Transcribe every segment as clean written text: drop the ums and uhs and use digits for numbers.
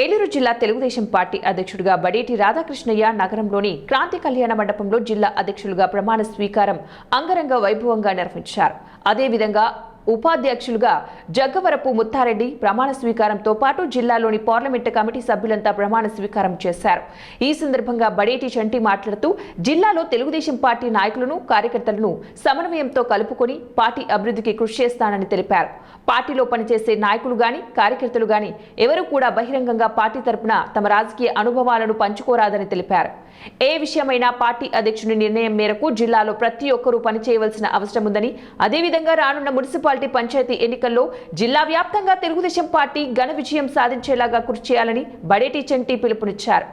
ఏలూరు జిల్లా తెలుగుదేశం పార్టీ అధ్యక్షుడిగా బడేటి రాధాకృష్ణయ్య నగరంలోని క్రాంతి కళ్యాణ మండపంలో జిల్లా అధ్యక్షులుగా ప్రమాణ స్వీకారం అంగరంగ వైభవంగా నిర్వహించారు. అదేవిధంగా ఉపాధ్యక్షులుగా జగ్గవరపు ముత్తారెడ్డి ప్రమాణ స్వీకారంతో పాటు జిల్లాలోని పార్లమెంటు కమిటీ సభ్యులంతా ప్రమాణ స్వీకారం చేశారు. ఈ సందర్భంగా బడేటి చంటి మాట్లాడుతూ జిల్లాలో తెలుగుదేశం పార్టీ నాయకులను కార్యకర్తలను సమన్వయంతో కలుపుకొని పార్టీ అభివృద్ధికి కృషి చేస్తానని తెలిపారు. పార్టీలో పనిచేసే నాయకులు గాని కార్యకర్తలు గాని ఎవరు కూడా బహిరంగంగా పార్టీ తరపున తమ రాజకీయ అనుభవాలను పంచుకోరాదని తెలిపారు. ఏ విషయమైనా పార్టీ అధ్యక్షుని నిర్ణయం మేరకు జిల్లాలో ప్రతి ఒక్కరూ పనిచేయవలసిన అవసరం ఉందని, అదేవిధంగా రానున్న మున్సిపాలిటీ పంచాయతీ ఎన్నికల్లో జిల్లా వ్యాప్తంగా తెలుగుదేశం పార్టీ ఘన విజయం సాధించేలాగా కృషి చేయాలని బడేటి చంటి పిలుపునిచ్చారు.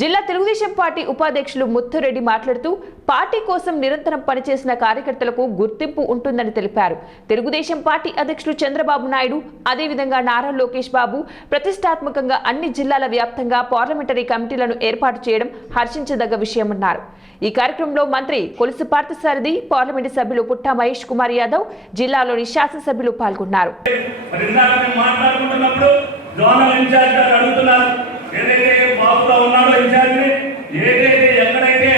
జిల్లా తెలుగుదేశం పార్టీ ఉపాధ్యక్షులు ముత్తురెడ్డి మాట్లాడుతూ పార్టీ కోసం నిరంతరం పనిచేసిన కార్యకర్తలకు గుర్తింపు ఉంటుందని తెలిపారు. తెలుగుదేశం పార్టీ అధ్యక్షులు చంద్రబాబు నాయుడు, అదేవిధంగా నారా లోకేష్ బాబు ప్రతిష్టాత్మకంగా అన్ని జిల్లాల వ్యాప్తంగా పార్లమెంటరీ కమిటీలను ఏర్పాటు చేయడం హర్షించదగ్గ విషయమన్నారు. ఈ కార్యక్రమంలో మంత్రి కొలుసు పార్థసారథి, పార్లమెంటు సభ్యులు పుట్టా మహేష్ కుమార్ యాదవ్, జిల్లాలోని శాసనసభ్యులు పాల్గొన్నారు. ఏదైతే బాబుగా ఉన్నాడో ఇన్ఛార్జి, ఏదైతే ఎక్కడైతే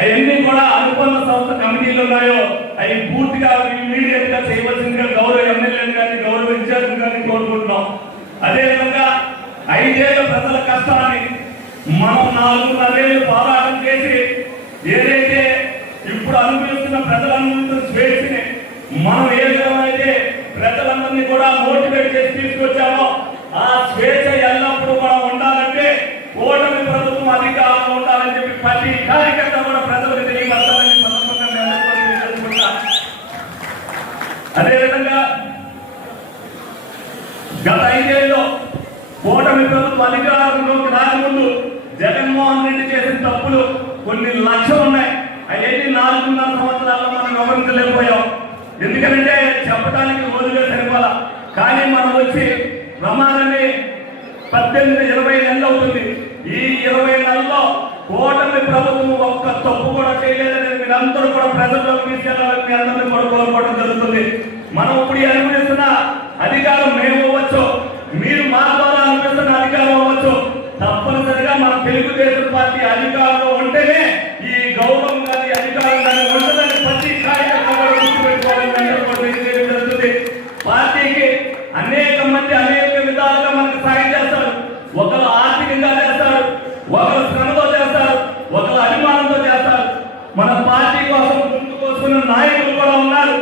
అవన్నీ కూడా అనుబంధ సంస్థ కమిటీలు ఉన్నాయో అవి పూర్తిగా ఇమీడియట్ గా చేయవలసిందిగా గౌరవ ఎమ్మెల్యేలు కానీ గౌరవ ఇన్ఛార్జి కానీ కోరుకుంటున్నాం. అదేవిధంగా 5 ఏళ్ల ప్రజల కష్టాన్ని మనం 4.5 ఏళ్ళు పోరాటం చేసి ఏదైతే ఇప్పుడు అనుభవిస్తున్న ప్రజలందరూ స్వేచ్ఛని మనం ఏ విధంగా అయితే ప్రజలందరినీ కూడా మోటివేట్ చేసి తీసుకొచ్చామో ఆ స్వేచ్ఛ ఎల్లప్పుడూ మనం ఉండాలంటే కూటమి ప్రభుత్వం అధికారంలో ఉండాలని చెప్పి ప్రతి కార్యకర్త కూడా ప్రజలకు తెలియపరచాలని సందర్భంగా. అదేవిధంగా గత 5 ఏళ్ళలో కూటమి ప్రభుత్వం అధికారంలోకి రాకముందు జగన్మోహన్ రెడ్డి చేసిన తప్పులు కొన్ని లక్షలు ఉన్నాయి. అవన్నీ 4.5 సంవత్సరాల్లో మనం వివరించలేకపోయాం. ఎందుకంటే చెప్పడానికి రోజులే సరిపోలా. కానీ మనం వచ్చి ప్రమాణమే 18-20 నెలలు అవుతుంది. ఈ 20 నెలల్లో కూటమి ప్రభుత్వం ఒక్క తప్పు కూడా చేయలేదని మీరందరూ కూడా ప్రజల్లోకి తీసుకెళ్లాలని మీ అందరినీ కూడా కోరుకోవడం జరుగుతుంది. మనం ఇప్పుడు అనుభవిస్తున్న అధికారం మేము అవ్వచ్చు, మీరు మా ద్వారా అనుభవిస్తున్న అధికారం అవ్వచ్చు. తప్పనిసరిగా మన తెలుగుదేశం పార్టీ అధికారంలో ఉంటేనే ఈ గౌరవం కానీ అధికారం కానీ ఉంటుందని ప్రతి కార్యక్రమం కూడా గుర్తుపెట్టుకోవాలని జరుగుతుంది. పార్టీకి అనేక మంది అనేక విధాలుగా మనకు సాయం చేస్తారు. ఒకరు ఆర్థికంగా చేస్తారు, ఒకరు శ్రమతో చేస్తారు, ఒకరు అభిమానంతో చేస్తారు. మన పార్టీ కోసం ముందుకు వస్తున్న నాయకులు కూడా ఉన్నారు.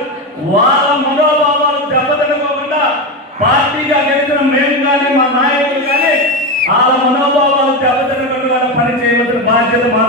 వాళ్ళ మనోభావాలు దెబ్బతినకోకుండా పార్టీగా గెలిచిన మేము కానీ మా నాయకులు కానీ వాళ్ళ మనోభావాలు దెబ్బతినకుండా పని చేయవలసిన బాధ్యత మా